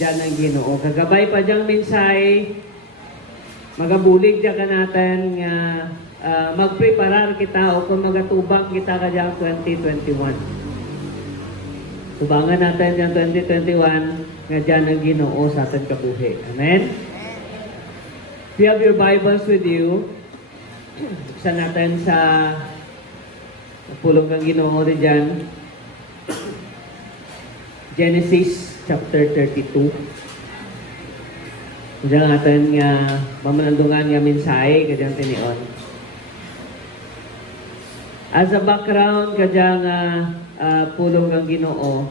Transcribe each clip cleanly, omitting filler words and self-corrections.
Diyan ang Ginoo. Kagabay pa diyang mensahe, magabulig diyan ka natin nga magpreparar kita o kung magatubang kita ka diyang 2021. Tubangan natin yung 2021 nga dyan ang Ginoo sa ating kabuhi. Amen? If you have your Bibles with you, buksan natin sa pulong ng Ginoo rin dyan. Genesis chapter 32. Diyan natin nga mamanandungan nga mensahe kadyang tinion. As a background kadyang pulong ng Ginoo.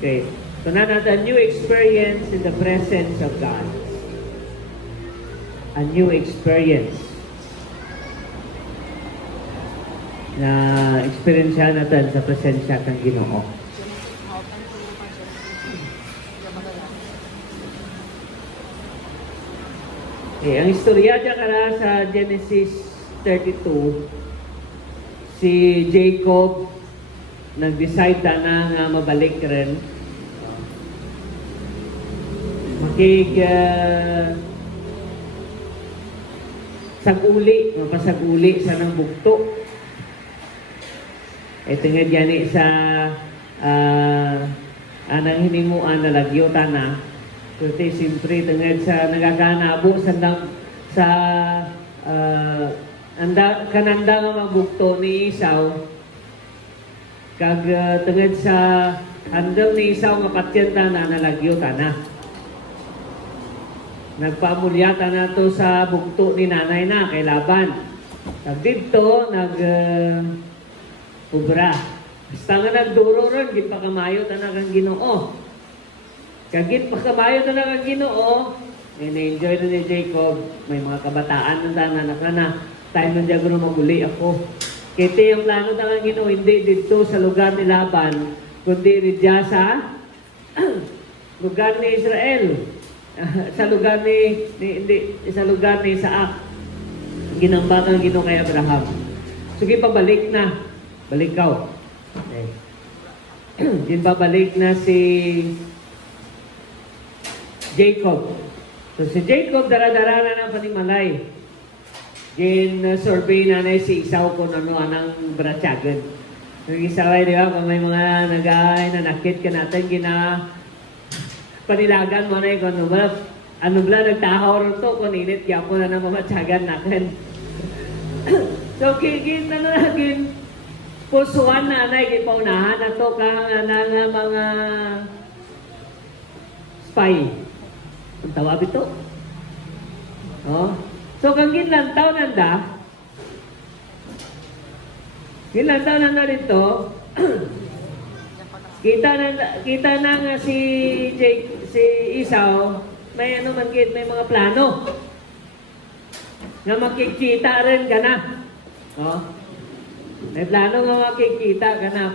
Okay. So na natin new experience in the presence of God. A new experience. Na experience natin sa presensya ng Ginoo. Okay, ang istorya dyan kara sa Genesis 32, si Jacob nag-decide na nga mabalik rin. Mapasaguli sa nang bugto. Ito nga dyan sa anang hinimuan na lagyutan na. Kasi siyempre tungod sa nagaganabo sa kananda nga magbukto ni Esau kag tungod sa andam ni Esau nga patyenta na nalagyutan na. Nagpaamulyata na to sa bukto ni nanay na kay Laban. Kag dito ubra. Basta nga nagduro ron, gipakamayo ta na kang Ginoo. Kagit pagkabayo na lang ang Ginoo, na-enjoy na ni Jacob, may mga kabataan ng tanan na time na diyan ko maguli ako. Kaya yung plano ng ang Ginoo, hindi dito sa lugar ni Laban, kundi ridya sa lugar ni Israel. Sa lugar ni Isaac. Ginambak ang Ginoo kay Abraham. Sige, pabalik na. Balik ka. Okay. Ginbabalik na si Jacob. So si Jacob dara-dara na ng panimalay. Survey na si Esau kung ano anang bratsyagan. Yung Esau ay di ba, kung may mga nanakit ka natin, panilagan mo na kung ano ba, nagtahaw rin to, kung init kaya po na ng mamatsagan natin. So pusuan na ipaunahan na to ng mga spy. Ang tawag ito. Oh. So, kung ginlantaw nanda rito, kita na nga si Esau, may may mga plano. Nga makikita rin ka na. Oh. May plano nga makikita ka na.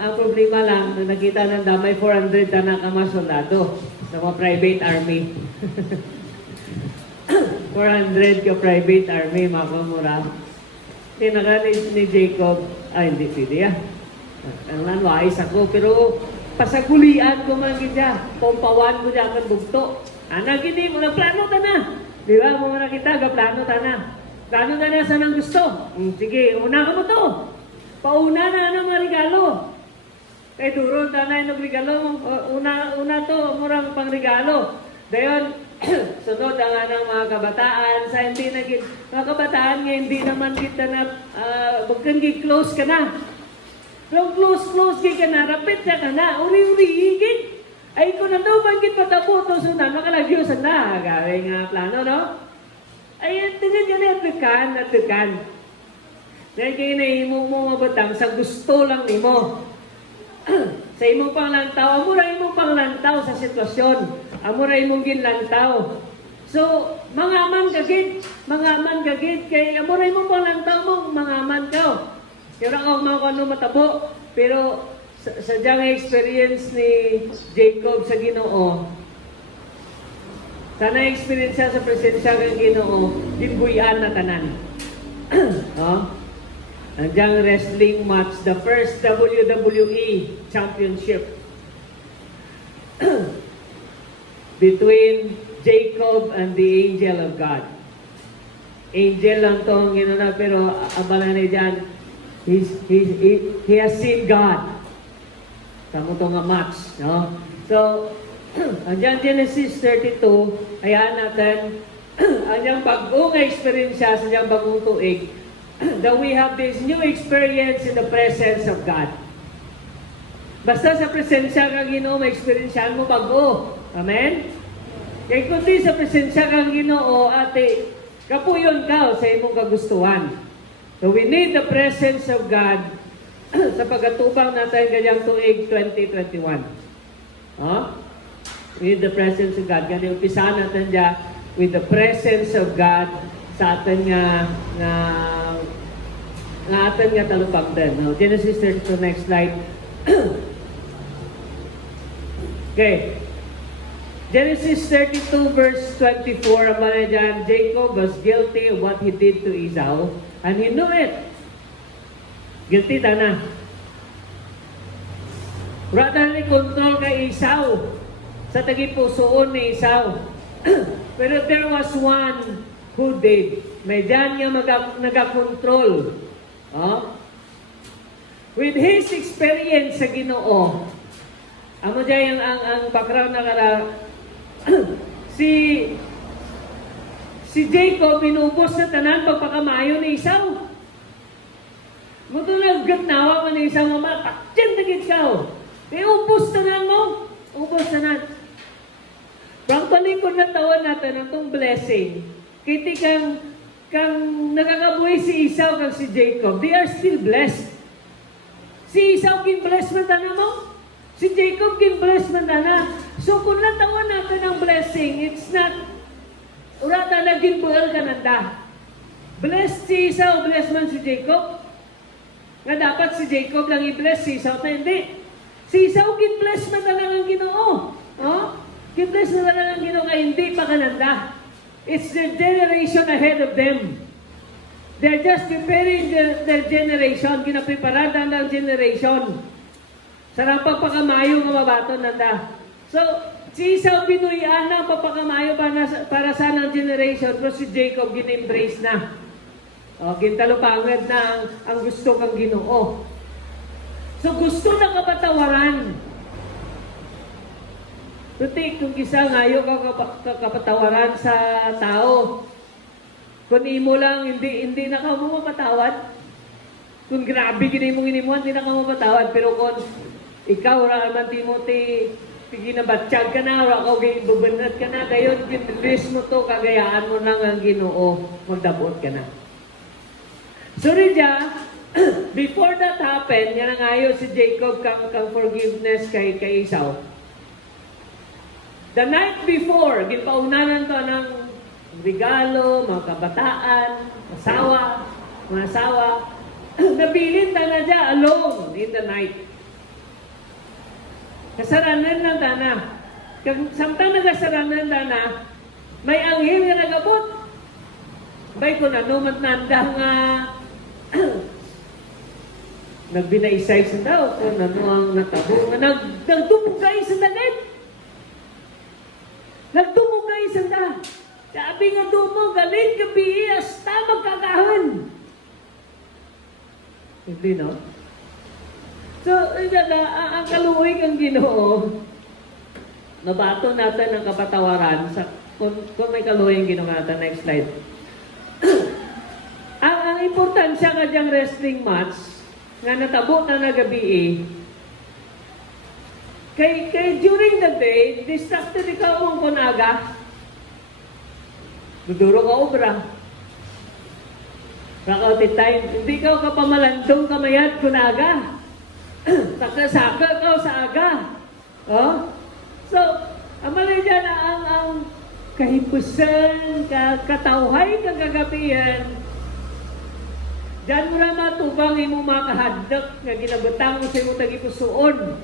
Ang problema lang, na nakita nanda, may 400 na mga soldado sa mga private army. 400 ka private army, mapamura. Tinaka ni Jacob, hindi pwede ang nanwais ako, pero pasagulian ko man gidya, pompawan ko dyan ang bugto. Gini mo, nagplano ta na. Di ba, mga nakita, plano ta na. Plano ta na sa nang gusto. Sige, una ka mo to. Pauna na ng mga regalo. Kaya duro na yung regalo, una to, murang pang regalo. Dayon, sunod ang mga kabataan, sa hindi mga kabataan nga hindi naman kita na, bukang close ka na. Pero close ka na, rapid ka na, uri-uri, higit. Ay, kung nandun bangkit patabo, to sunan, makalagyosan na. Gawin nga plano, no? Ay, tingin yun, natukan. Dahil kayo nahimo mo mabatang sa gusto lang ni mo. Sa imong panglantaw, amura imong panglantaw sa sitwasyon. Amura imong ginlantaw. So, mangaman kagid, kay amura imong panglantaw mo, mangaman ka. Kaya ako mga matabo, pero sa diyang experience ni Jacob sa Ginoo, sana experience sa presensya ng Ginoo, dimbuyan na tanan. No? Ang diyang wrestling match, the first WWE Championship. between Jacob and the angel of God. Angel lang tong ginuna, pero abala na dyan, he has seen God. Tamo to nga match, no? So, andyan Genesis 32, ayan natin, anyang bagong experience sa anyang bagong tuig, that we have this new experience in the presence of God. Basta sa presensya kang Ginoo, ma-experiencean mo bago. Amen? Kaya kundi sa presensya kang Ginoo, ate, kapuyon ka sa imong kagustuhan. So we need the presence of God sa pagkatubang natin kanyang tuig 2021. We need the presence of God. Kaya umpisa natin dyan with the presence of God sa atin nga atin nga talupag din. No? Genesis 32, next slide. Okay. Genesis 32 verse 24, ang mga dyan, Jacob was guilty of what he did to Esau, and he knew it. Guilty ta na. Rather ni control kay Esau, sa tagipusoon ni Esau. Pero there was one who did. May dyan nga nagakontrol. With his experience sa Ginoo, amo dyan ang background na kara, si Jacob inubos na tanan pagpakamayo ni Esau. Muto naggatnawa man ni Esau, mama, takyan tagit ka. Kaya ubos tanan mo. Ubos tanan. Pang palikod na taon natin ang itong blessing. Kiti kang nakakabuhay si Esau kang si Jacob, they are still blessed. Si Esau kin-bless man tanan mo. Si Jacob kin-bless man tanan. So kung natawan natin ang blessing, it's not urata naging buhal ka nanda. Blessed si Esau, blessed man si Jacob. Nga dapat si Jacob lang i-bless, si Esau na hindi. Si Esau kin-bless man tanan ang Ginoo. Kin-bless man tanan ang Ginoo kaya hindi pa kananda. It's the generation ahead of them. They're just preparing their generation. Kinapreparada ng generation. Sarang pagpakamayo ng mabaton nanda. So, si Esau pinuyan ng pagpakamayo para sa ng generation, pero si Jacob gin-embrace na. Gintalupangad na ang gusto kang Ginoo. So, gusto na kapatawaran. Tutik, kung isa ngayo kapatawaran sa tao, kung imo lang, hindi na ka mo mapatawad. Kung grabe gini mong inimuan, hindi na ka mapatawad. Pero kung ikaw, Raman Timothy, ginabatsyag ka na, o bubanat ka na, gayon, ginlist mo to, kagayaan mo lang ang Ginoo, magdabot ka na. So, Ridya, before that happened, yan ang ayaw si Jacob kang forgiveness kay Esau. The night before, ginpaunanan to ng regalo, mga kabataan, mga asawa, nabilin na dyan alone in the night. Kasaranan lang dana. Samtang nagasaranan dana, may anghel na nagabot. Bay ko na, numat nanda nga, nagbinaisay sa daw, kung ano ang natabo, nagdumugay sa dalit. Nagdumugay sa da. Sabi nga dumo, galing gabi, hasta magkagahan. Hindi, no? So, ang kaluhig ang Ginoo, nabato natin ang kapatawaran sa, kung may kaluhig ang Ginoo natin, next slide. ang importansya ka diyang wrestling match, nga natabo na nagabi kay during the day, distracted ikaw mong kunaga. Duduro ka obra. Rakauti time, hindi ka pamalandong kamayat kunaga. Saka ka sa aga. So, amalay dyan ang kahipusan, katawhay, kagagabihan. Diyan mo na matubang imo makahaddak nga ginabutang mo sa imo tagipusoon.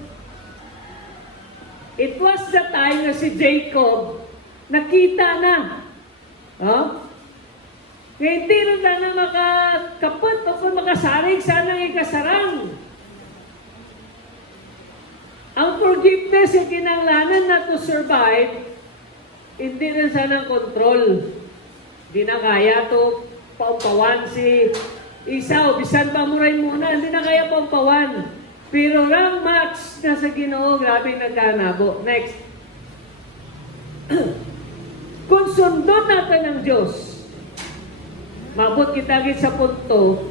It was the time na si Jacob nakita na. Kaya hindi na makakapot o makasarig sana ng ikasarang. Ang forgiveness ay kinanglanan na to survive Hindi na sana control. Di na kaya to paupawan si Isaw. Bisan pa mo rin muna, hindi na kaya paupawan. Pero rang match na sa Ginoo, grabe nagkanabo. Next. Kung sundon natin ang Diyos, mabot kita sa punto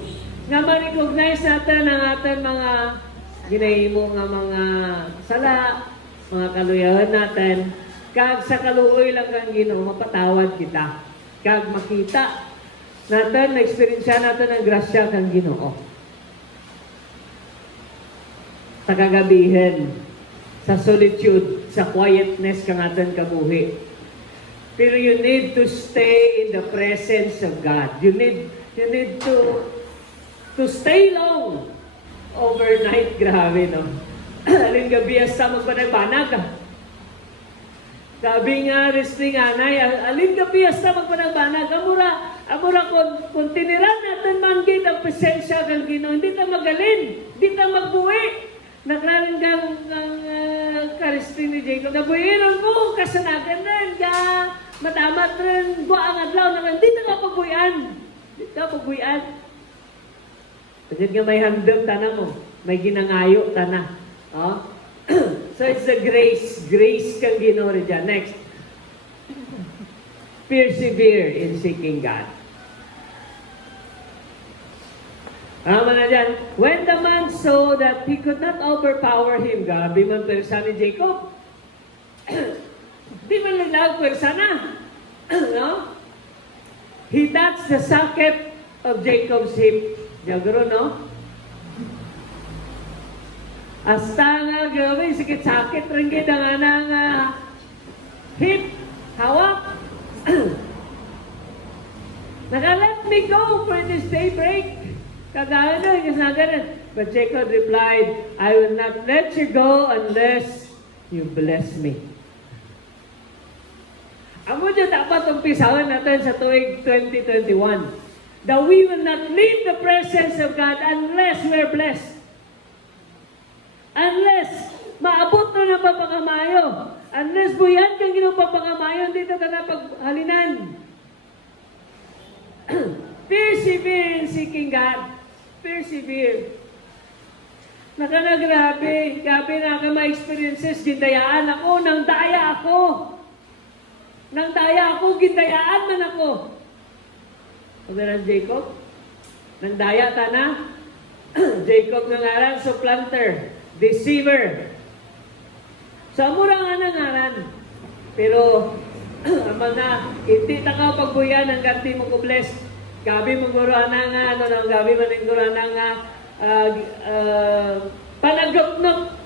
nga ma-recognize natin ang ating mga ginahimo nga mga sala, mga kaluyahan natin, kag sa kaluoy lang kang Ginoo, mapatawad kita. Kag makita natin, na-experience natin ang grasya kang Ginoo. Sa kagabihin, sa solitude, sa quietness kang ating kabuhi. Pero you need to stay in the presence of God. You need to stay long. Overnight, grabe, no? Alin gabi hasta magpanagbanag. Sabi nga, wrestling anay, alin gabi hasta magpanagbanag. Amura kung tiniran natin manggit ang presensya ng Ginoo, hindi ta magalin, hindi ta magbuwi. Naklaring kang karisting ni Jacob, nabuhiran ko, kasanagan rin, matamat rin, buang adlaw naman, hindi na kapagbuyan. Hindi ka pagbuyan. Pagkat nga may handog tana mo, may ginangayo tana. Oh? So it's the grace. Grace kang ginori dyan. Next. Persevere in seeking God. Tama na dyan. When the man saw that he could not overpower him, gabi man pwersa ni Jacob. Di man lilag pwersa na. No? He touched the socket of Jacob's hip. Jagro, no? Hasta nga, gabi, sikit sakit rin kita nga ng hip. Hawak. Naka-let me go for this daybreak. Kagaya na, kasagaran. But Jacob replied, I will not let you go unless you bless me. Amo dyan dapat umpisahan natin sa tuwing 2021. That we will not leave the presence of God unless we're blessed. Unless maabot na ng papakamayo. Unless buyan kang ginupapakamayo, hindi na na paghalinan. Persevere in seeking God. Persevere. Nakanagrabe. Grabe na ka ma-experiences. Gindayaan ako. Nang daya ako. Nang daya ako. Gindayaan man ako. Pagdaran Jacob. Nang daya ta na. Jacob ng ngaran, supplanter. Deceiver. Sa mura nga nangaran. Pero, mga, hindi ta ka pagbuyan hanggang di mo ko bless. Gabi mangguruan na nga, gabi maningguruan na nga, panagupnok.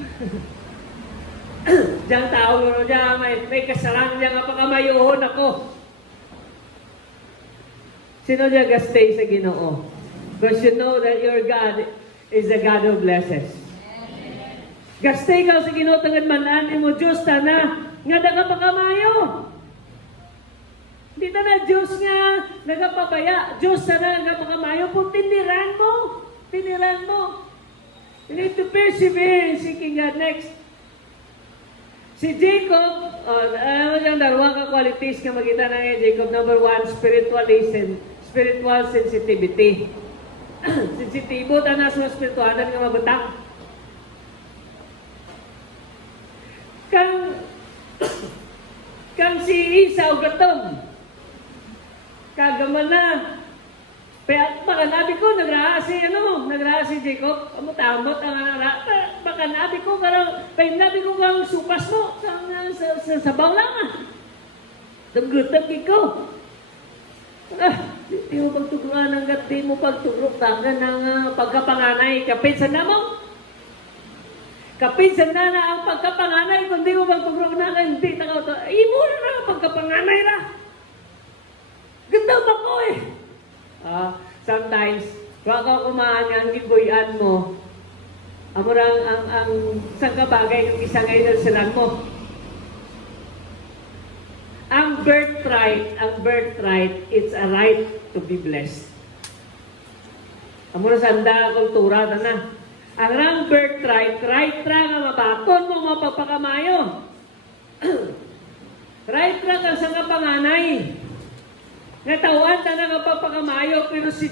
Diyan tao mo dyan, may kasalanan dyan nga pakamayuhon ako. Sino dyan gastay sa Ginoo? Because you know that your God is the God who blesses. Gastay ka sa Ginoo, tangad manan mo, Diyos ta na, nga da ka pakamayo. Hindi na Diyos nga nagapabaya. Diyos na nagapakamayo. Kung tiniran mo. Tiniran mo. You need to persevere in seeking God. Next. Si Jacob, alam mo dyan, dalawa ka qualities nga makita na ngayon, Jacob. Number one, spiritual sensitivity. Sensitibo, tanas mo spiritualan nga mabutang. Kang si Esau gatom. Kagaman na. Kaya makanabi ko, nagrahasi Jacob. Amot-amot ang makanabi ko, painabi ko kang supas mo sa bawlangan. Nagutag ko. Di mo pagtugruan hanggat di mo pagtugrok taga ng pagkapanganay. Kapinsan na mo. Kapinsan na ang pagkapanganay. Kung di mo pagtugrok na, hindi na ka. Imo na pagkapanganay na. Ganda ba ko eh? Sometimes, kung ako kumaan nga ang gibuyan mo, amurang ang isang kabagay ng isang idol silang mo. Ang birthright, it's a right to be blessed. Amurang sanda kultura na. Ang rang birthright, right ra nga mabaton mo mapapakamayo. Right ra ka sa nga panganay. Natawan ta na nga pagpakamayo, pero si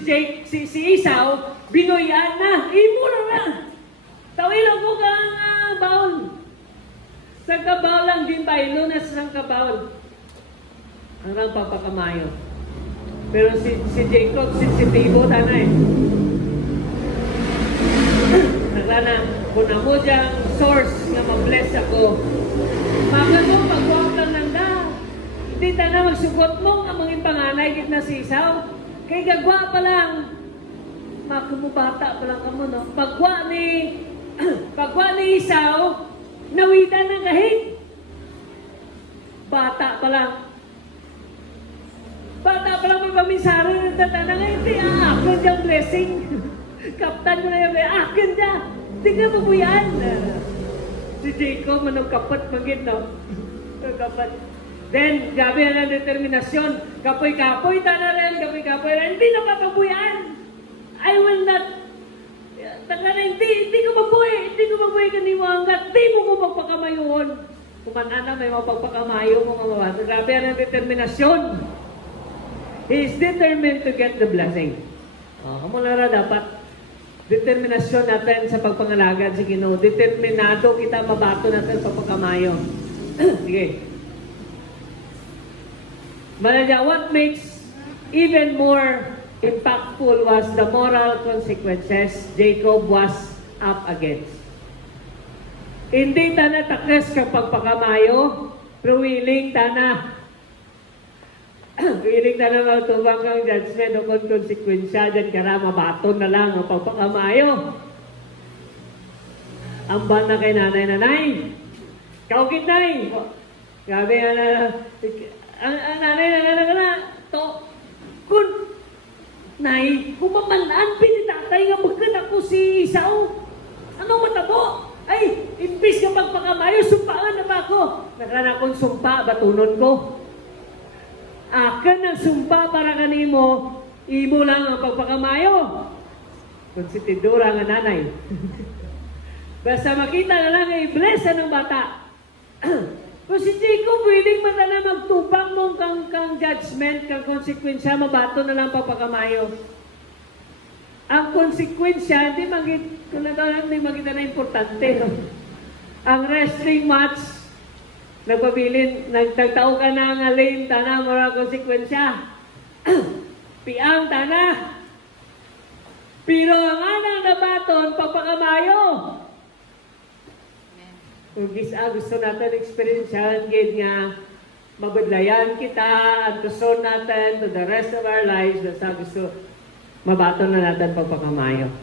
Esau, binuyan na. Imo na. Tawin ako kang baon. Sa kabaw lang din tayo, lunas ng kabaw. Ang rang papakamayo. Pero si Jacob, sensitibo tanay. Naglana, kung na mo diyang source nga mag-bless ako, magano, pagwag lang nanda. Hindi ta na magsugot mo ang mga panganay kit na si Esau. Kay gagwa pa lang. Makumubata pa lang kamo, no? Pagwa ni Esau, nawitan ng kahig. Bata pa lang. Bata pa lang may pamisaro ng tatana nga, hindi, akin diyang blessing. Kaptan mo na yung, akin diya. Tingnan mo po yan. Si Jacob, manong kapat magin, no? Kapat. Then, gabi na ng determinasyon. Kapoy-kapoy, tana rin, kapoy-kapoy rin. Hindi na papabuyan. I will not. Taka na, hindi ko mabuhay. Hindi ko mabuhay kanimo hanggat. Hindi mo ko magpakamayuhon. Kumana na, may mapagpakamayo mo mga mabasa. Grabe ang determinasyon. He is determined to get the blessing. Kamo na dapat determinasyon natin sa pagpangalagad sa Ginoo. Determinado kita mabato natin sa pagkamayo. Sige. Manadya, what makes even more impactful was the moral consequences Jacob was up against. Hindi ta na takes kapag pagkamayo, pero willing ta na. Willing ta na magtubang ang judgment o konsekwensya dyan kara mabaton na lang ang pagpakamayo. Ang na kay nanay. Kaugit nay. Gabi ang nanay na to. Kun nay, kumamalaan pinitatay nga magkan ako si Esau. Anong matabo? Ay, imbis ka pagpakamayo, sumpaan na ba ako? Nagrana akong sumpa, batunon ko. Akan ang sumpa para kanimo, imo lang ang pagpakamayo. Kung si Tidura nga nanay. Basta makita na lang i-bless ng bata. Kung si Jacob, pwedeng mata na magtubang mong kang judgment, kang konsekwensya, mabato na lang pagpakamayo. Ang konsekwensya, hindi magita na importante. No? Ang wrestling match, nagtagtao ka na ang alin, tana, mara konsekwensya. Piang, tana. Pero ang anang nabaton, pagpakamayo. Kung gusto natin experiencehan, nga, mabadlayan kita at gusto natin to the rest of our lives, basta gusto, mabaton na natin pagpakamayo.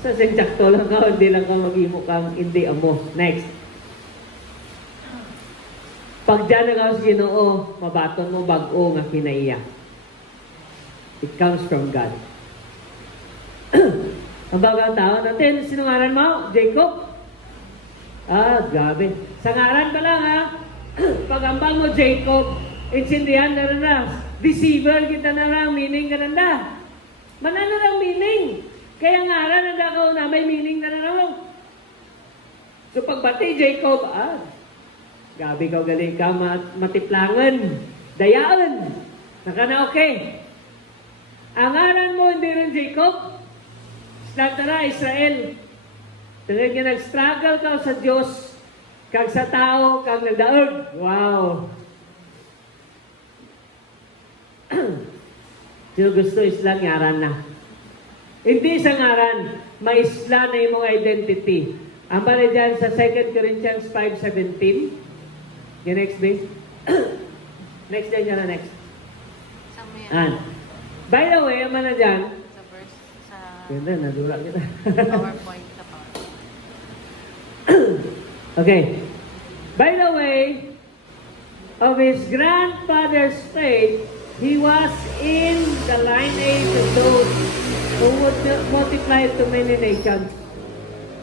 Sa sinsakto lang ka, hindi lang ka mag-imo kang hindi amo. Next. Pag dyan na ka sa Ginoo, mabaton mo bag-o nga kinaiya. It comes from God. Ang bagang tao natin, sino ngaran mo? Jacob? Grabe. Sa ngaran pa lang ha, pag-ambang mo Jacob, insindihan na rin na. Deceiver kita na lang, meaning ka nanda. Manano lang meaning? Kaya ngaran na ako na may meaning na lang. So pagbati Jacob, gabi ka galing ka matiplangan, dayaan. Naka na okay. Ang ngaran mo hindi rin Jacob, Tara, Israel. Talagang nga nag-struggle ka sa Diyos, kag sa tao, kag nagdaog. Wow! Sino gusto isla, ngaran na. Hindi sa ngaran, may isla na yung identity. Ang pala dyan sa 2 Corinthians 5:17. Yung next day. Next day dyan na next. By the way, ang mana dyan, ganda, nadura kita. PowerPoint sa PowerPoint. Okay. By the way, of his grandfather's faith, he was in the lineage of those who would multiply to many nations.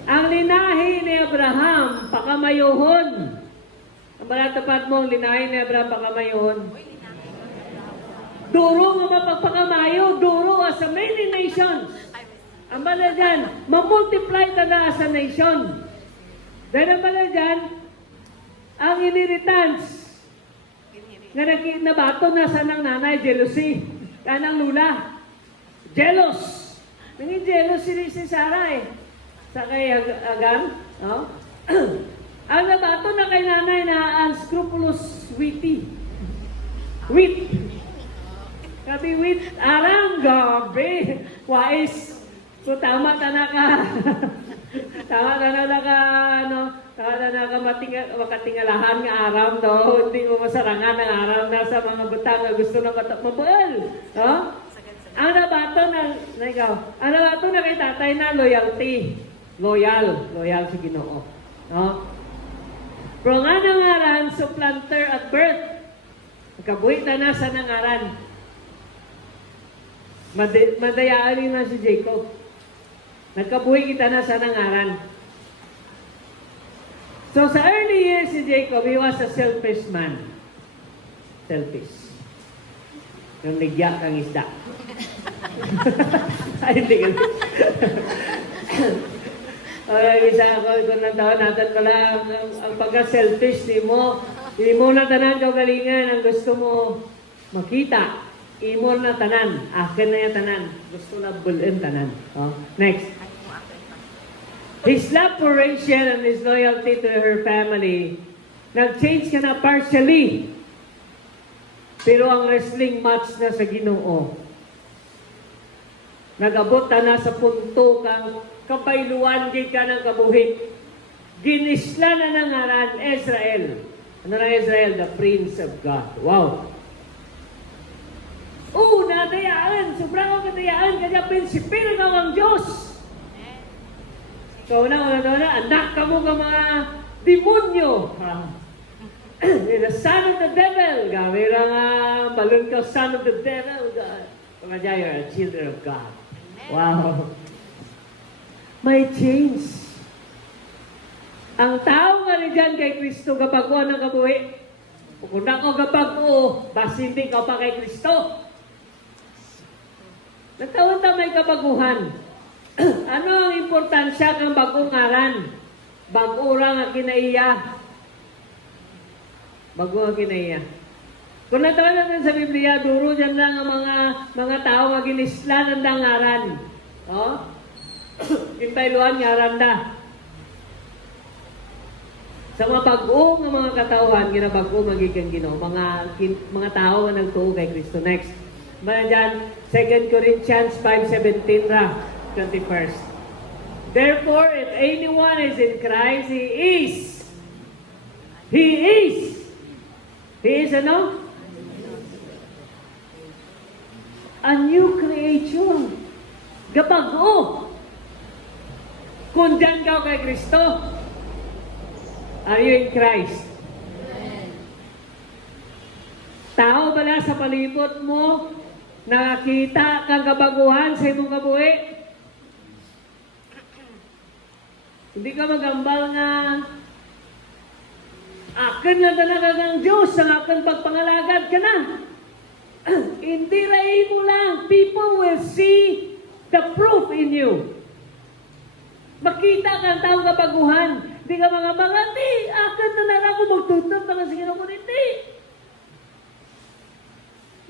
Ang linahi ni Abraham, pakamayuhon. Ang malatapat mo, ang linahi ni Abraham, pakamayuhon. Duro nga mapagpakamayo, duro as a many nations. Ang bala dyan, mamultiply ka na as a nation. Dahil na pala dyan, ang inheritance nga nabato na sa nang nanay, jealousy. Kanang lula. Jealous. Nanging jealous si Sarah eh. Sa kay Agar. Oh? Ang nabato na kay nanay na unscrupulous witty. Wit. Sabi wit, arang gabi. Wais. So tama ta na ka. Tama na ka, tama na ka makatingalahan nga aram, no? Hindi mo masarangan ang aram na sa mga butang na gusto na mabuel. No? Ang nabato na ikaw, ang nabato na kay tatay na loyalty. Loyal si Ginoo. No? Pero nga nangaran, supplanter at birth. Nakabuhi na sa nangaran. Madayaan rin na si Jacob. Nagkabuhi kita na sa nangaran. So sa early years si Jacob, he was a selfish man. Selfish. Yung ligya kang isda. Ay, hindi ka. Isa ako, kung nantawan natin pala, ang pagka-selfish, hindi mo na tanan kagalingan ang gusto mo makita. Imo na tanan. Akin na yung tanan. Gusto na bulin tanan. Oh. Next. His love for Rachel and his loyalty to her family, nag-change ka na partially. Pero ang wrestling match na sa Ginoo, nag-abot na sa punto kang kapailuan ka ng kabuhit. Ginisla na ng ngaran, Israel. Ano na Israel? The Prince of God. Wow! Nadayaan. Sobrang ang kadayaan. Kaya prinsipil ka ang Diyos. So, una, anak ka mo ka mga demonyo. The son of the devil. Gawi lang balon ka, son of the devil. Kaya you're a children of God. Wow. May change. Ang tao nga rin dyan kay Kristo kapag ko ng kabuhi. Kung ako kapag ko, basinti ka pa kay Kristo. Nagtawon ta may kabaguhan. Ano ang importansya kang bagong ngaran? Bago-ura nga kinaiya. Bago nga kinaiya. Kung natawa natin sa Biblia, duro dyan lang ang mga tao nga ginislan ang ngaran. Oh? Kintayluan ngaran da. Sa mga bago nga mga katauhan, ginabago magiging Ginoo. Mga tao nga nagtuo kay Kristo. Next. Ba dyan, 2 Corinthians 5:17 ra, 21st. Therefore, if anyone is in Christ, He is ano? A new creation. Gabago. Kung dyan ka kay Kristo, are you in Christ? Tao bala sa palibot mo, nakakita kang kabaguhan sa imong kabuhi. Hindi ka magambal nga akin na talaga ng Diyos ang akin pagpangalagad ka na. Hindi rai mo lang. People will see the proof in you. Makita kang taong kabaguhan. Hindi ka mga di, akin na lang ako magtutok na kasi kinukuniti.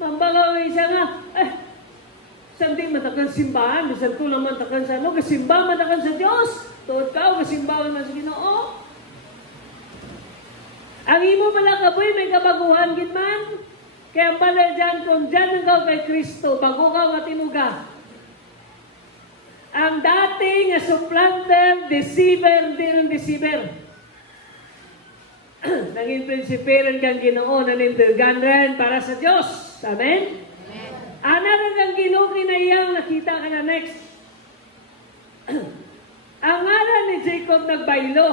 Mambagaw isa nga, sandi matakan simbahan, bisan ko naman takan sa ano, kasimba matakan sa Diyos. Tuod ka, kasimbahan man sa Ginoo. Ang imo pala kaboy, may kabaguhan gid man. Kaya pala dyan, kung dyan ang kay Kristo, bago ka matinuga. Ang dating supplanter, deceiver, hindi ng deceiver. Naging prinsipilan kang Ginoo, nanindirgan rin para sa Diyos. Amen? Amen. Ana rin kang Ginoo, kinayang nakita ka na next. Ang ngaran ni Jacob nagbaylo.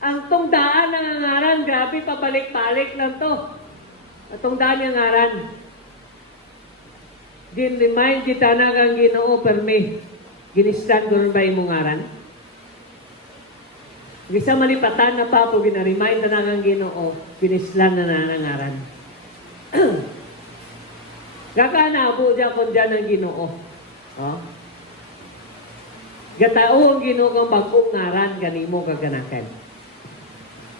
Ang tungdaan ng ngaran, grabe, pabalik-balik lang to. Ang tungdaan ng ngaran. Din-remind kita na kang Ginoo, permi. Ginistan ko rin ba yung ngaran? Isa malipatan na pa po, ginaremind na kang Ginoo, ginislan na nangaran. Kakanabo dyan kung dyan ang Ginoo. Oh? Gatao ang Ginoo kang bag-ong ngaran kanimo kaganakan.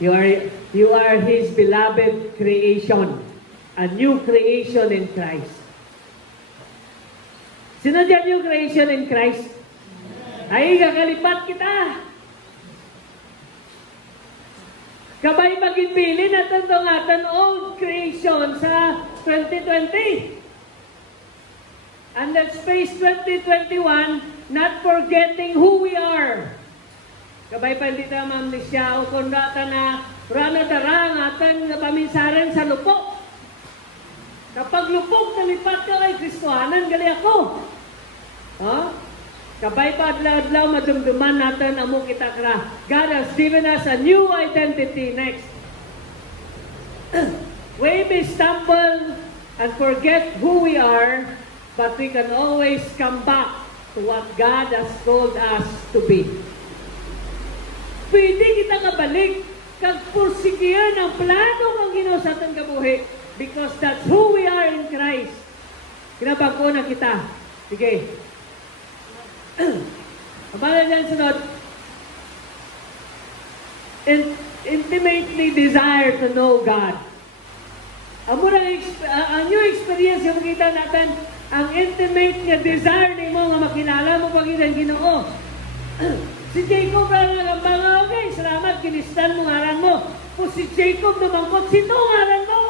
You are His beloved creation, a new creation in Christ. Sino dyan new creation in Christ? Ay, kakalipat kita. Kabay magipili na ito aton old creation sa 2020. And let's face 2021, not forgetting who we are. Kabay pa hindi na mamnisya o kung data na rana darang ating paminsaran sa lupok. Kapag lupok, nalipat ka kay Kristohanan, gali ako. Huh? Kabay pa adlaw madumduman natin amo kita kra. God has given us a new identity. Next. We may stumble and forget who we are, but we can always come back to what God has told us to be. Pwede kita kabalik kag pursigihan ang plano ng Ginoo sa ating kabuhi because that's who we are in Christ. Kinabago na kita. Sige. Abala dyan sunod. Intimately desire to know God. Ang new experience yung makita natin, ang intimate nga desire ni mo nga makilala mo pag ang Ginoo. Si Jacob na nagambanga, okay, salamat, kinistan mo ngaran mo. Kung si Jacob namangkot, sino ngaran mo?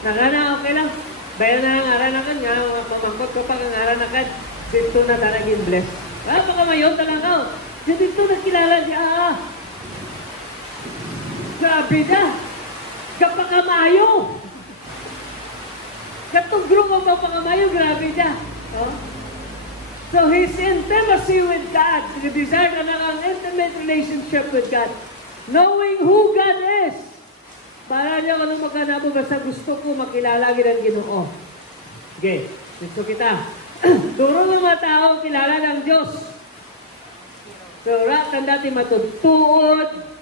Nakana, okay lang. Bayan na ang ngaran akan nga, pamangkot ko pag ang ngaran akan, dito na taragin bless. Baka mayon talaga. Dito nakilala siya. Grabe na. Kapakamayo. Katugro mo pa pakamayo, grabe niya. Oh? So his intimacy with God, the desire na ang intimate relationship with God, knowing who God is. Para niya kung magkanabo, basta gusto ko makilala ang Ginoo. Okay, gusto kita. Duro ng mga tao kilala ng Diyos. So, tanda ti matutuod,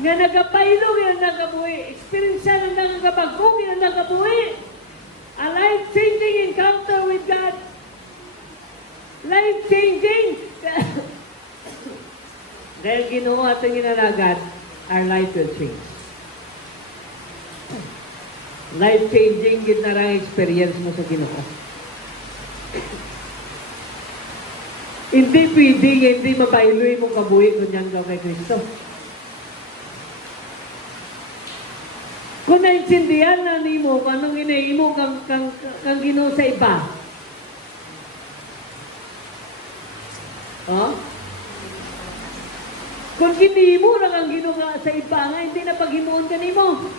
nga nagapailog yung nagabuhi. Experience ng nagabagong yung nagabuhi. A life-changing encounter with God. Life-changing. Dahil Ginoo atong ginalagat, our life will change. Life-changing ginarang experience mo sa Ginoo. Hindi pwedeng, hindi mapailoy mong kabuhi kung yan daw kay Kristo. Kung naintindihan na ni mo, kung anong inaimo kang Ginoo sa iba. Oh? Kung kinimo lang ang Ginoo sa iba, nga hindi na paghimuon ka ni mo.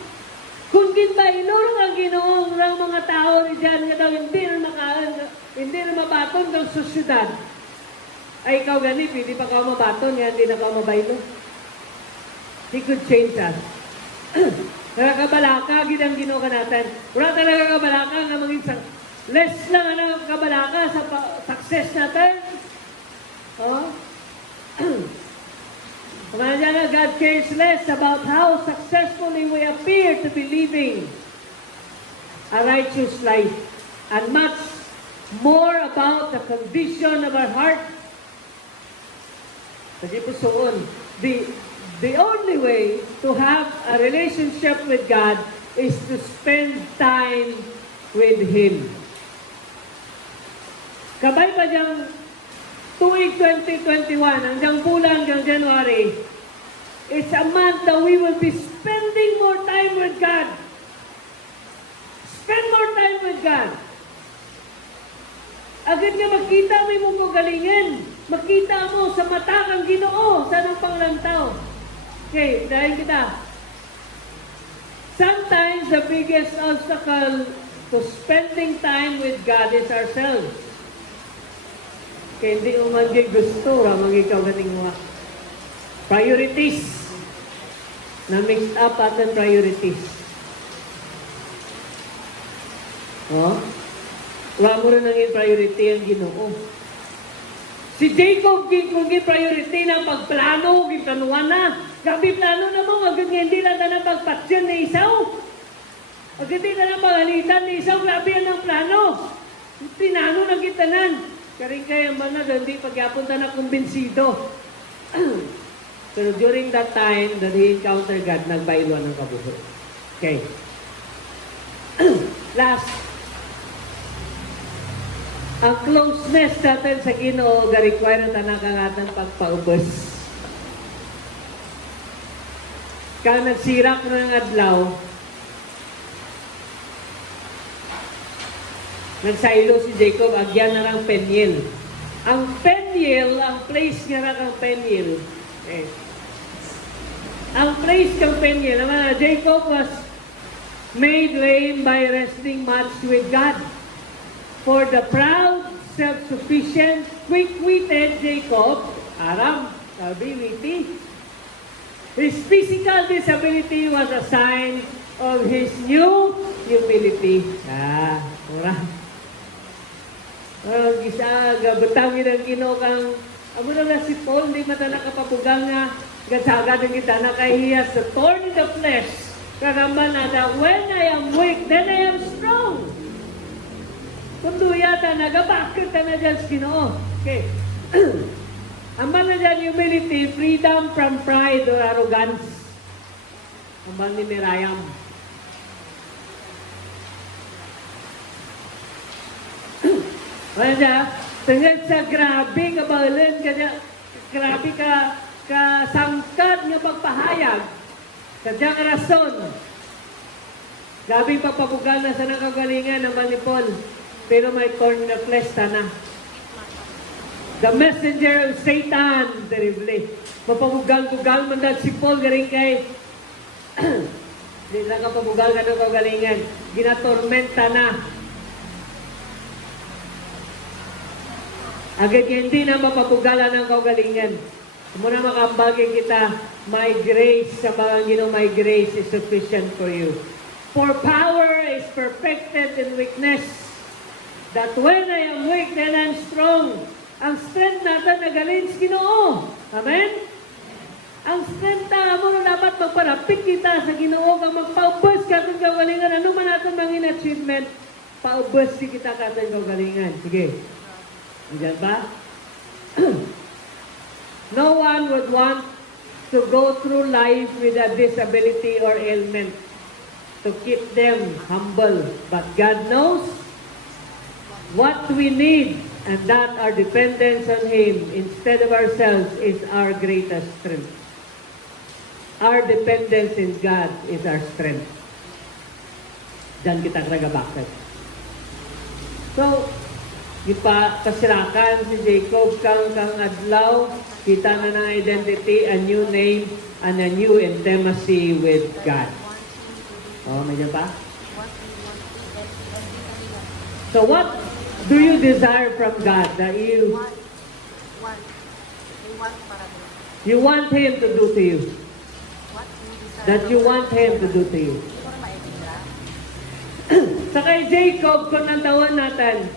Kung kinbailo lang ang Ginoo ng mga tao ni Diyan, nga daw hindi na mabaton ng sosyudad, ay ikaw gani, pwede pa ka mabaton, hindi na ka mabaylo. He could change us. Nagkabalaka, ginang Ginoo ka natin. Wala talaga kabalaka nga maging less lang ang kabalaka sa success natin. Oh? God cares less about how successfully we appear to be living a righteous life and much more about the condition of our heart. Kasi po soon, the only way to have a relationship with God is to spend time with Him. Kabay pa diyang tuwing 2021, hanggang bulan, hanggang January, it's a month that we will be spending more time with God. Spend more time with God. Agad nga makita mo mong kagalingan. Makita mo sa mata kang Ginoo sa anong panglantaw. Okay, dahil kita. Sometimes the biggest obstacle to spending time with God is ourselves. Kaya hindi mo gusto, ikaw ganing mga priorities. Na mixed up atin priorities. Oh? Wala mo rin nanging priority ang Ginoo. Si Jacob, kung priority na pagplano, kitanuan na. Gabi plano na mo, hanggang hindi lang na pagpatsyon ni Isaw. Pagkati na ng pangalitan ni isang grabe yan ng plano. Tinano ng kitanan. Karing kaya man na doon, di pagyapunta na kumbinsido. Pero during that time that he encountered God, nagbayluan ng kabuho. Okay. Last, ang closeness natin sa Ginoo ga-require na tanang pagpaubos. Kaya nagsirak ng adlaw, nagsaylo si Jacob, agyan na lang Peniel. Ang Peniel, ang place nga na kang Peniel, ang place kang Peniel, naman Jacob was made lame by wrestling match with God. For the proud, self-sufficient, quick-witted Jacob, Aram, sabi, witty, his physical disability was a sign of his new humility. Ora. Gisa, gabutangin ang Ginoo kang, amo na si Paul, hindi mata nakapabugang nga, gatsagad ang kita na kay he has the thorn in the flesh. Kagamba na that when I am weak, then I am strong. Kundo yata, nagabakit na dyan sa Ginoo. Okay. Amban na dyan humility, freedom from pride or arrogance. Amban ni Miriam. Wala siya, tungkol sa grabe ka baulin, grabe ka sangkad nga pagpahayag. Sa diyang rason. Grabe papabugal na sa nakagalingan naman ni Paul. Pero may thorn na flesh na. The messenger of Satan, terribly. Mapabugal-bugal man dahil si Paul garing kay hindi lang kapabugal ka ng kagalingan. Ginatormenta na. Agad hindi na mapapugalan ng kagalingan. Muna makambagay kita, my grace, sa mga Ginoo, my grace is sufficient for you. For power is perfected in weakness. That when I am weak, then I'm strong. Ang strength natin nagalin sa Ginoo. Amen? Ang strength na mo na dapat magparapik kita sa Ginoo kang magpaubos ka itong kagalingan. Ano man natin mangin achievement, paubos si kita ka itong kagalingan. Sige. Diyan ba? No one would want to go through life with a disability or ailment to keep them humble. But God knows what we need, and that our dependence on Him instead of ourselves is our greatest strength. Our dependence in God is our strength. Diyan kita nagabakit. So, kasirakan si Jacob kang adlaw, kita na ng identity, a new name, and a new intimacy with God. Oh, may pa? So what do you desire from God that you want Him to do to you? That you want Him to do to you? Sa kay Jacob, kung nantawan natin,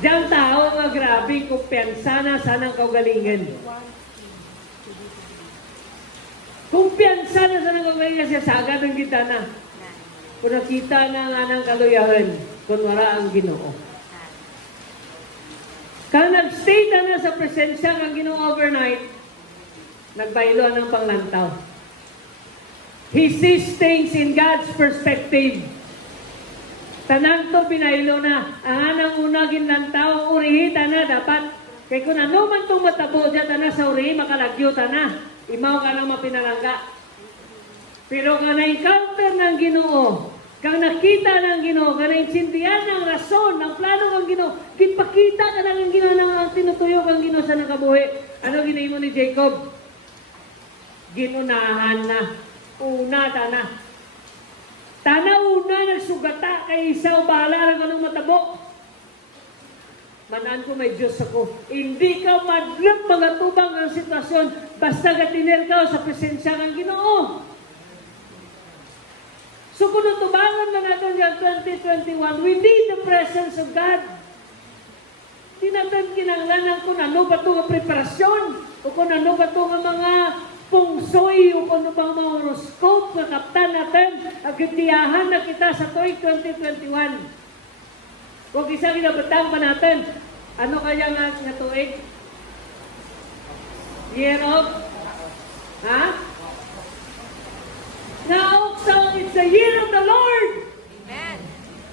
diyang tao nga grabe, kumpiyansa na sanang kaugalingan. Kumpiyansa na sanang kaugalingan siya sagad ng kita na. Kung nakita na nga ng kaluyahan, kung wala ang Ginoo. Kung nag-stay na sa presensya ng Ginoo overnight, nagbaylo ng panglantaw. He sees things in God's perspective. Tanan to pinaylo na. Ang anang una ginlantaw, urihita na dapat. Kaya kung ano man itong matabo dyan, na sa urihi, makalagyo na. Imaw ka nang mapinalangga. Pero kung na-encounter ng Ginoo, kung nakita ng Ginoo, kung na-insindihan ng rason, ng plano ng Ginoo, kipakita ka ng Ginoo ng tinutuyo ng Ginoo sa nakabuhi. Ano ginahin mo ni Jacob? Ginunahan na. Una na. Tanaw na nagsugata kay isaw bahala ng anong matabo. Manaan ko may Diyos ako. Hindi ka madlap magatubang ang sitwasyon basta gatinil ka sa presensya ng Ginoo. So kung tubangan na natin yung 2021, we need the presence of God. Di natin kinanglanan kung ano ba ito ang preparasyon o kung ano ba ito ang mga pungsoy o kung ano bang mga horoscope na kaptan natin, agadiyahan na kita sa tuig 2021. Kung isa ginabutang pa natin, ano kaya nga tuig? Year of? Ha? Now, so it's the year of the Lord. Amen.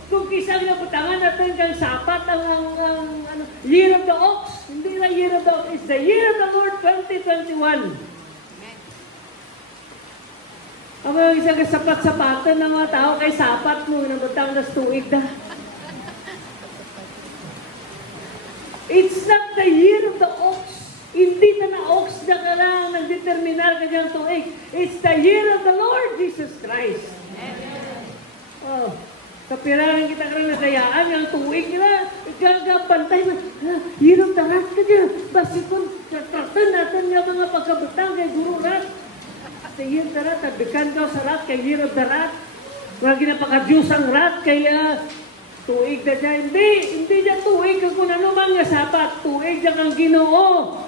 Kung kisang nabutangan natin kang sapat ang year of the ox, hindi na year of the ox, it's the year of the Lord 2021. Amen. Ang mga isang sapat-sapatan ng mga tao kay sapat mo nabutang nas tuig na. It's not the year of the ox. Hindi na na-ox na ka lang nagdeterminar ka dyan tuig. It's the year of the Lord Jesus Christ. Oh, kapirahan kita ka rin nasayaan yung tuig nila. Ikagapantay mo, year of the rat ka dyan. Basi kung tatratan natin nga mga pagkabutang kay Guru Rat. Sa year of the rat, tabikan daw sa rat kay year of the rat. Mga ginapaka-Diyos ang rat kaya tuig na dyan. Hindi dyan tuig kung ano man nga sapat. Tuig dyan ang Ginoo.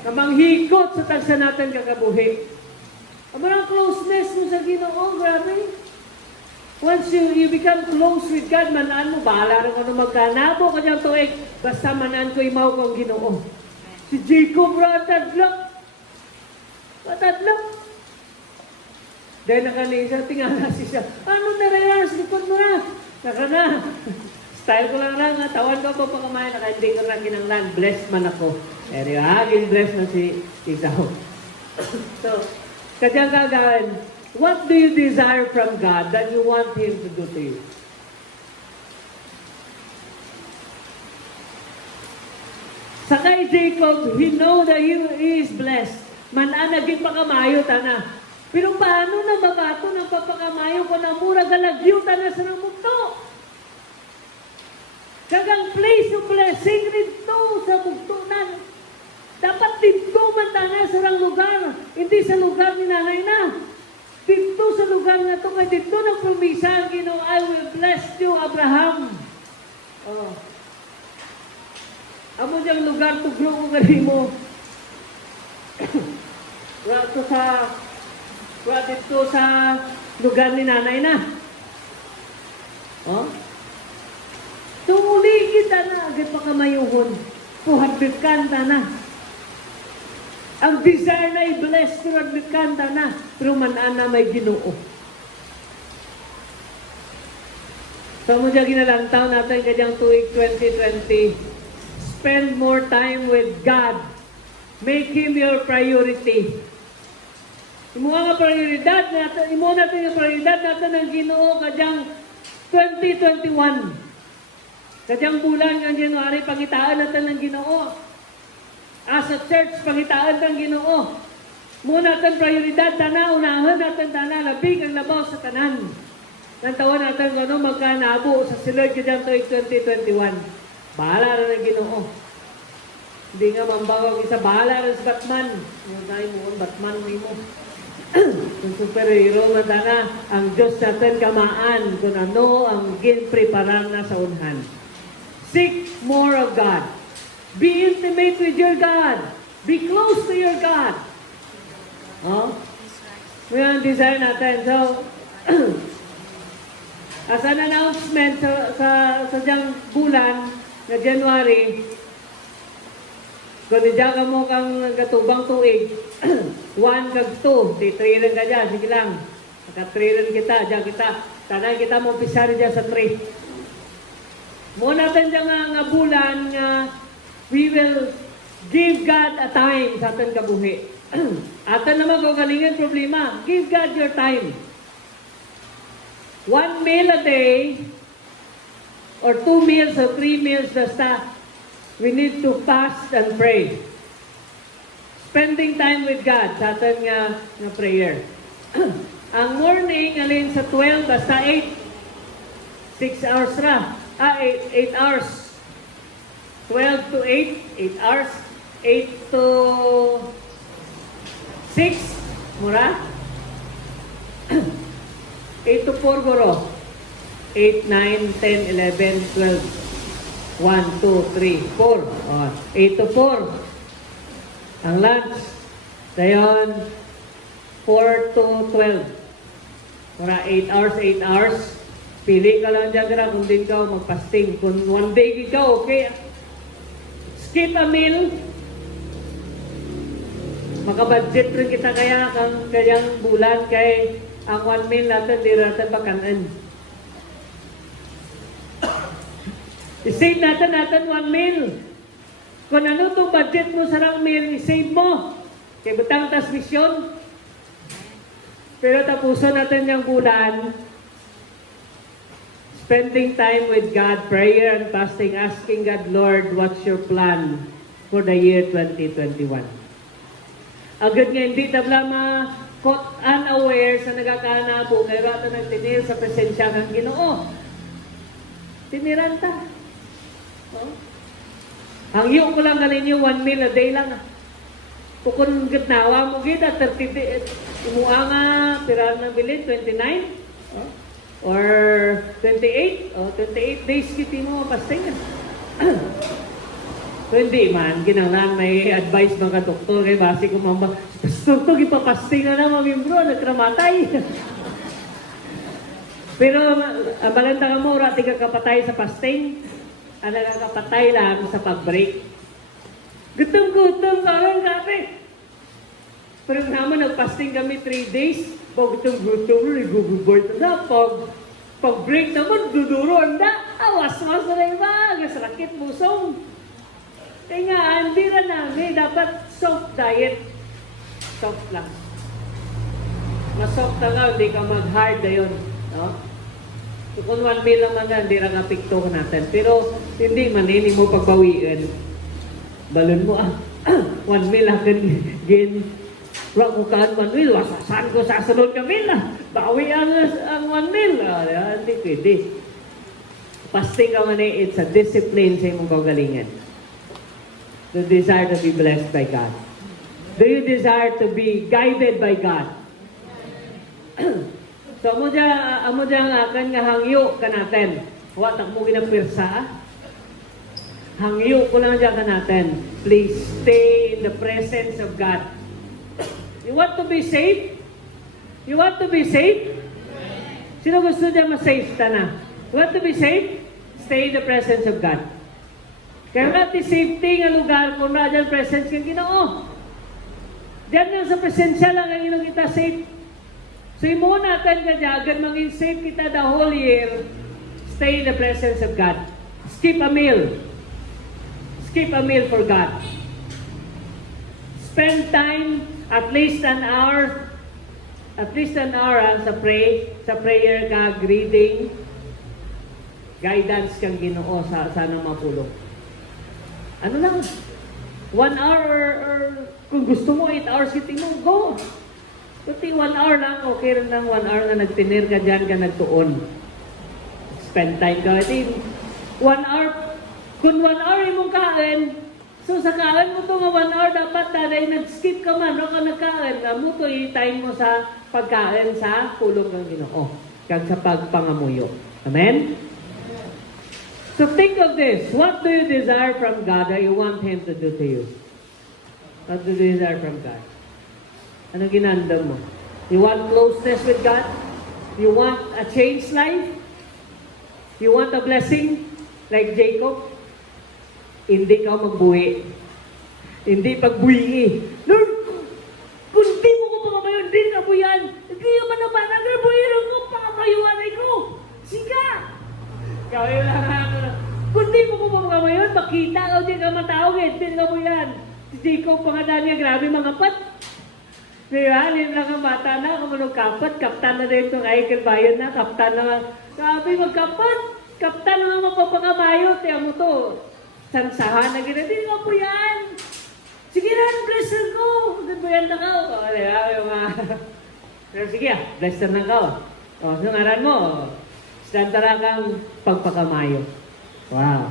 Na manghikot sa tagsa natin kakabuhi. Ang mga closeness mo sa Ginoo, grabe. Once you become close with God, manaan mo, bahala rin kung ano magkanabo ka dyan tuig, basta manaan ko imaw kong Ginoo. Si Jacob, ratadlak. Dahil nakanisa, tingala siya. Ano na rin, sikot mo na. Naka na. Style ko lang lang, tawan ko pa pakamayan, naka hindi ko lang kinanglan. Blessed man ako. Pero blessed na si Isaw. So, kadyang gagawin, what do you desire from God that you want Him to do to you? Sa kay Jacob, he know that he is blessed. Mananagin pa kamayo, tana. Pero paano na mabato ng papakamayo ko na mura galagyo, tana sa namugto? Kagang place of blessing rito sa bugtunan. Dapat dito man tana sa rang lugar, hindi sa lugar ni nanay na. Dito sa lugar na to, kay dito ng promisa ang Ginoo, I will bless you, Abraham. Oh. Amo diyang lugar to grow ko gani mo. Dito sa lugar ni nanay na. Oh. Tumuli kita na, agad pa kamayuhon. Puhabit kanta na. Ang desire na i-bless, puhabit kanta na. Pero manaan na may Ginoo. So mo dyan ginalantaw natin kanyang tuig 2020. Spend more time with God. Make Him your priority. Imo nga prioridad natin, imo natin yung prioridad natin ng Ginoo kanyang 2021. Kadyang bulan ng January, pangitaan natin ng Ginoo. As a church, pangitaan ng Ginoo. Muna natin prioridad, tana, unahan natin, tana, labing ang labaw sa kanan. Nantawan natin kung ano magkanabo sa silod kadyang tuig 2021. Bahala rin ng Ginoo. Hindi nga mambawag isa, bahala rin sa Batman. Yung tayo mo, Batman mo. Yung superhero na tana, ang Diyos natin kamaan kung ano ang ginpreparar na sa unhan. Seek more of God. Be intimate with your God. Be close to your God. Oh? Yan ang desire natin. So, as an announcement sa diyang bulan na January, kung diyan ka mo kang katubang tuig, 1 kag 2, di 3 rin ka dyan, sige lang. Naka 3 rin kita, dyan kita. Tanay kita mo pisari dyan sa 3. Muna natin dyan nga bulan nga we will give God a time sa ating kabuhi. Atin naman kung galingan problema, give God your time. 1 meal a day or 2 meals or 3 meals basta we need to fast and pray. Spending time with God sa atin nga prayer. Ang morning, alin sa 12 basta 8. 6 hours ra. 8 hours. 12 to 8, 8 hours. 8 to 6, mura? 8 to 4, guro. 8, 9, 10, 11, 12. 1, 2, 3, 4. Oh, 8 to 4. Ang lunch. Dayon, 4 to 12. Para 8 hours, 8 hours. Pili ka lang dyan ka kung din ka magpasting. Kung one day ka, okay. Skip a meal. Makabudget rin kita kaya kang kayang bulan kay ang 1 meal natin, di natin bakanan. I-save natin 1 meal. Kung ano itong budget mo sa rang meal, i-save mo. Kaya butang tas misyon. Pero tapusin natin yung bulan. Spending time with God, prayer and fasting, asking God, Lord, what's your plan for the year 2021? Agad nga hindi tabla caught unaware sa nagkakanabo, kaya rata nagtinir sa presensya ng Ginoo. Tiniran ta. Oh? Hangyo ko lang ganin 1 meal a day lang. Kung gitnawa mo gid at 30 imuha nga pira na bilin 29 or 28 28 days kiti mo pasting. Hindi man kinahanglan may advice mga doktor kay base ko mamba pastor to gipapasting na mga membro nagtramatay. Pero ang maganda ka mo ora tiga kapatay sa fasting. Ano lang kapatay lang sa pag-break. Gutom karon gabi. Pero naman nagpasting kami 3 days. Pag gutom, nagugubort na. Pag break naman, duduroan na. Awas-was na rin ba? Sakit musong. Kaya nga, hindi na namin. Dapat soft diet. Soft lang. Mas-soft na nga, hindi ka mag-hard na yun. No? So, kung 1 meal naman na, hindi na kapikto natin. Pero, hindi man, hindi mo pagbawiin. Balon mo, 1 meal akin, wala ko kaan 1 meal, wasasan ko sa sunod ka meal na. Bawi ang 1 meal. Hindi pwede. Fasting ka man it's a discipline sa imong kagalingan. The desire to be blessed by God. Do you desire to be guided by God? So, amo dyan akan nga hangyo ka natin. Watak mo ginapirsa. Hangyo ko lang dyan ka natin. Please stay in the presence of God. You want to be safe? You want to be safe? Sino gusto dyan ma-safe ta na? You want to be safe? Stay in the presence of God. Kaya natin safety nga lugar kung na dyan presence kang Ginoo. Diyan lang sa presensya lang ang inong kita safe. So imo natin ka dyan, maging safe kita the whole year. Stay in the presence of God. Skip a meal. Skip a meal for God. Spend time at least an hour sa prayer ka, reading, guidance kang Ginoo sa sana mapulong. Ano lang, 1 hour or kung gusto mo 8 hours kita mo, go. Kuti 1 hour lang, okay rin lang 1 hour na nagtinir ka dyan ka nagtuon. Spend time ka. 1 hour, kung 1 hour imong kain, so sa kain mo to nga 1 hour dapat taday nag-skip ka man, no ka nagkain, nga mo to i-time mo sa pagkain sa pulong ng Ginoo, kag sa pagpangamuyo. Amen? So think of this. What do you desire from God that you want Him to do to you? What do you desire from God? Ano ginandam mo? You want closeness with God? You want a changed life? You want a blessing? Like Jacob? Hindi ka magbuhi. Hindi pagbuhi. Lord, kung di mo ko pangamayon, hindi ka buyan. Hindi naman naman, nagrebuhiran ko, pangamayuan ay ko. Siga! Kaya lang ako na, kung di mo ko pangamayon, makita ka, hindi ka matawag, hindi ka buyan. Si Jacob, pangalan niya, grabe mga pat. Diba? Hindi lang ang bata na, kumunong kapat, kaptan na rin itong Aikel Bayan na, kaptan na, sabi magkapat, kaptan na magpapangamayo, tiyan mo to. Sansahan na gina, hindi nga po yan. Sige na, blesser ko. Hindi po yan na ka. O, diba? Pero sige, blesser na ka. O, so ngaran mo, santara kang pagpakamayo. Wow.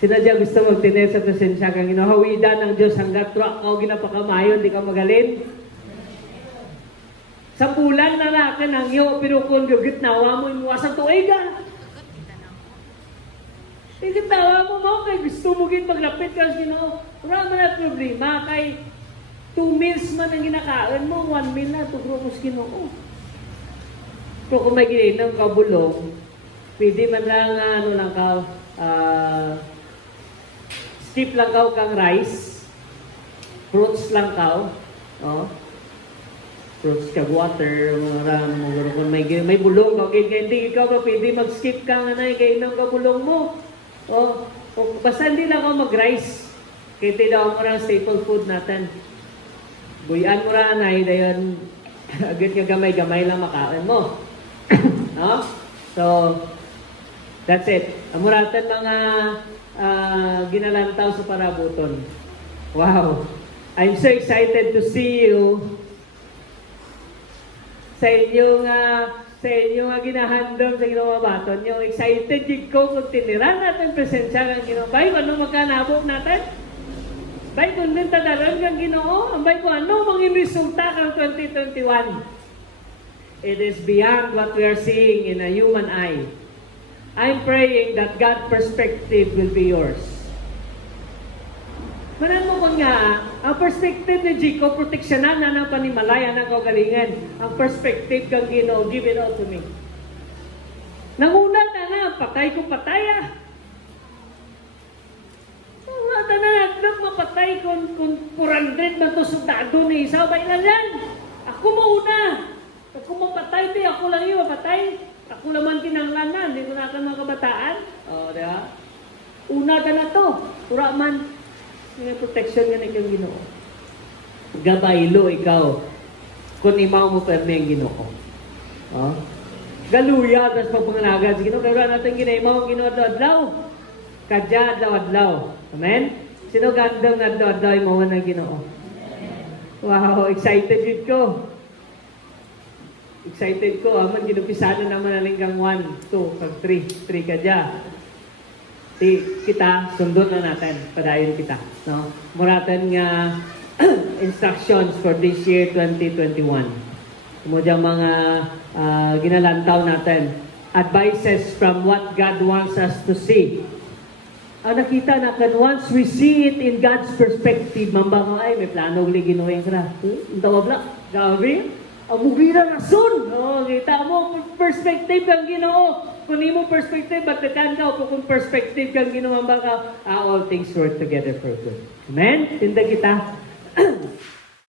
Sinadya gusto magtinir sa presensya kang inahawidan ng Diyos hanggat truck ka ginapakamayo, hindi ka magaling. Sa pulan na lakan ang iyo, pero kung gitnawa mo, imuwasan tuig ka. Gitnawa mo kay gusto mo gin maglapit ka sa Ginoo. Wala man ang problema kay 2 meals man ang ginakaon mo, 1 meal na, tugro mo sa Ginoo. Pero kung may ginainom ka bulong, pwede man lang, ano lang ka, skip lang ka kang rice, fruits lang ka, oh. Fruits ka, water, mga kung may bulong ka, hindi ikaw ka pwede mag-skip ka nga na, kainom ka bulong mo. Oh, basta hindi lang ako mag-rice. Kaya tinawag mo na staple food natin. Buyan mo na, dayon, agad ka gamay-gamay lang makain mo. No? So, that's it. Amuratan mga ginalantaw sa parabuton. Wow! I'm so excited to see you sa inyong ginahandom sa Ginoo baton. Yung excited jig ko kung tiniran natin presensya ng Ginoo. Bay, ano magkanabok natin? Bay, kung din tadaran ng Ginoo, bay ko ano mga resulta ng 2021. It is beyond what we are seeing in a human eye. I'm praying that God's perspective will be yours. Manan mo ko nga, ang perspective ni Jacob, proteksyonan na ng panimalaya ng kagalingan. Ang perspective kang Ginoo, give it all to me. Nanguna na, patay ko pataya. Nanguna na, nagdag mapatay kung 400 man to sundado ni Isaw, bailan yan. Ako mauna. Ako mapatay, di ako lang yung mapatay. Ako naman kinanglanan, hindi ko na mga kabataan. O, diba? Una ka na to. Pura man. May protection nga na ikaw Ginoo. Gabaylo ikaw. Kung imaw mo permi ang Ginoo. Oh? Galuya, tapos pagpangalagan sa Ginoo. Kaya natin ginaimaw ang Ginoo adlaw. Kadya adlaw. Amen? Sino gandang adlaw imaw ng Ginoo? Wow, excited yun ko. Excited ko. Aman, ginupisado naman alinggang 1, 2, 3. 3 kadya. Kita, sundot na natin, padayon kita. No? Muratan nga instructions for this year 2021. Kemudian mga ginalantaw natin. Advices from what God wants us to see. Nakita na kan once we see it in God's perspective, mambang ay may plano uli Ginoo yung kra. Ang tawag lang, gabi, ang mugira rason. No, kita mo perspective kang Ginoo. Kung mo perspective, bagdakan ka, o kung perspective kang ginawa ka, all things work together for good. Amen? Tinda kita.